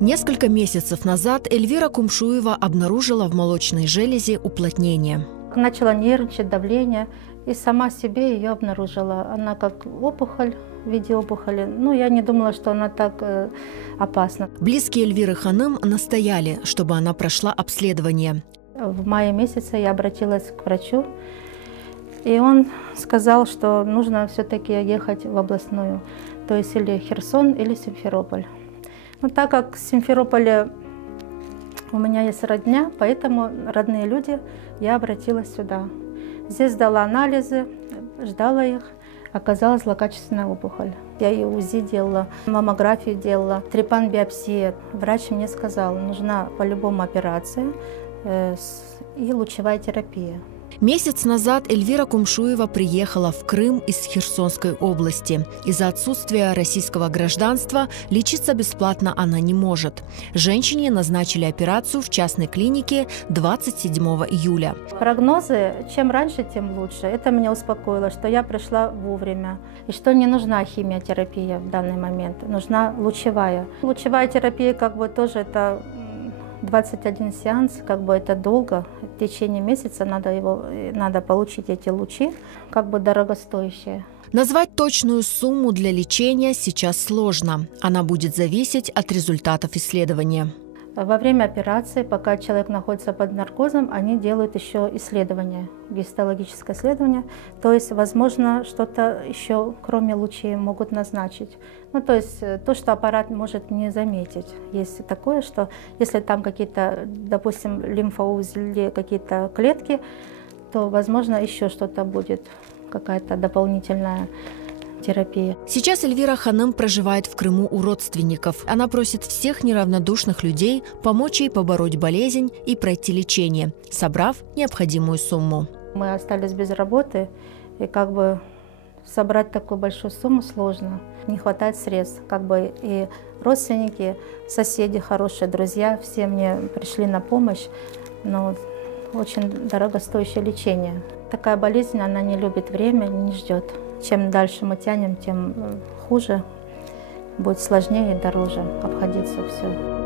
Несколько месяцев назад Эльвира Кумшуева обнаружила в молочной железе уплотнение. Начала нервничать, давление, и сама себе ее обнаружила. Она как опухоль, в виде опухоли. Я не думала, что она так опасна. Близкие Эльвиры Ханым настояли, чтобы она прошла обследование. В мае месяце я обратилась к врачу, и он сказал, что нужно все-таки ехать в областную, то есть или Херсон, или Симферополь. Так как в Симферополе у меня есть родня, поэтому родные люди, я обратилась сюда. Здесь сдала анализы, ждала их. Оказалась злокачественная опухоль. Я и УЗИ делала, маммографию делала, трепан-биопсия. Врач мне сказал, нужна по-любому операция и лучевая терапия. Месяц назад Эльвира Кумшуева приехала в Крым из Херсонской области. Из-за отсутствия российского гражданства лечиться бесплатно она не может. Женщине назначили операцию в частной клинике 27 июля. Прогнозы, чем раньше, тем лучше. Это меня успокоило, что я пришла вовремя. И что не нужна химиотерапия в данный момент, нужна лучевая. Лучевая терапия тоже это 21 сеанс, это долго, в течение месяца надо получить эти лучи, дорогостоящие. Назвать точную сумму для лечения сейчас сложно. Она будет зависеть от результатов исследования. Во время операции, пока человек находится под наркозом, они делают еще исследование, гистологическое исследование. То есть, возможно, что-то еще, кроме лучей, могут назначить. То, что аппарат может не заметить. Есть такое, что если там какие-то, допустим, лимфоузлы, какие-то клетки, то, возможно, еще что-то будет, какая-то дополнительная терапия. Сейчас Эльвира Ханым проживает в Крыму у родственников. Она просит всех неравнодушных людей помочь ей побороть болезнь и пройти лечение, собрав необходимую сумму. Мы остались без работы, и собрать такую большую сумму сложно. Не хватает средств. И родственники, соседи, хорошие друзья, все мне пришли на помощь, но очень дорогостоящее лечение. Такая болезнь, она не любит время, не ждет. Чем дальше мы тянем, тем хуже, будет сложнее и дороже обходиться все.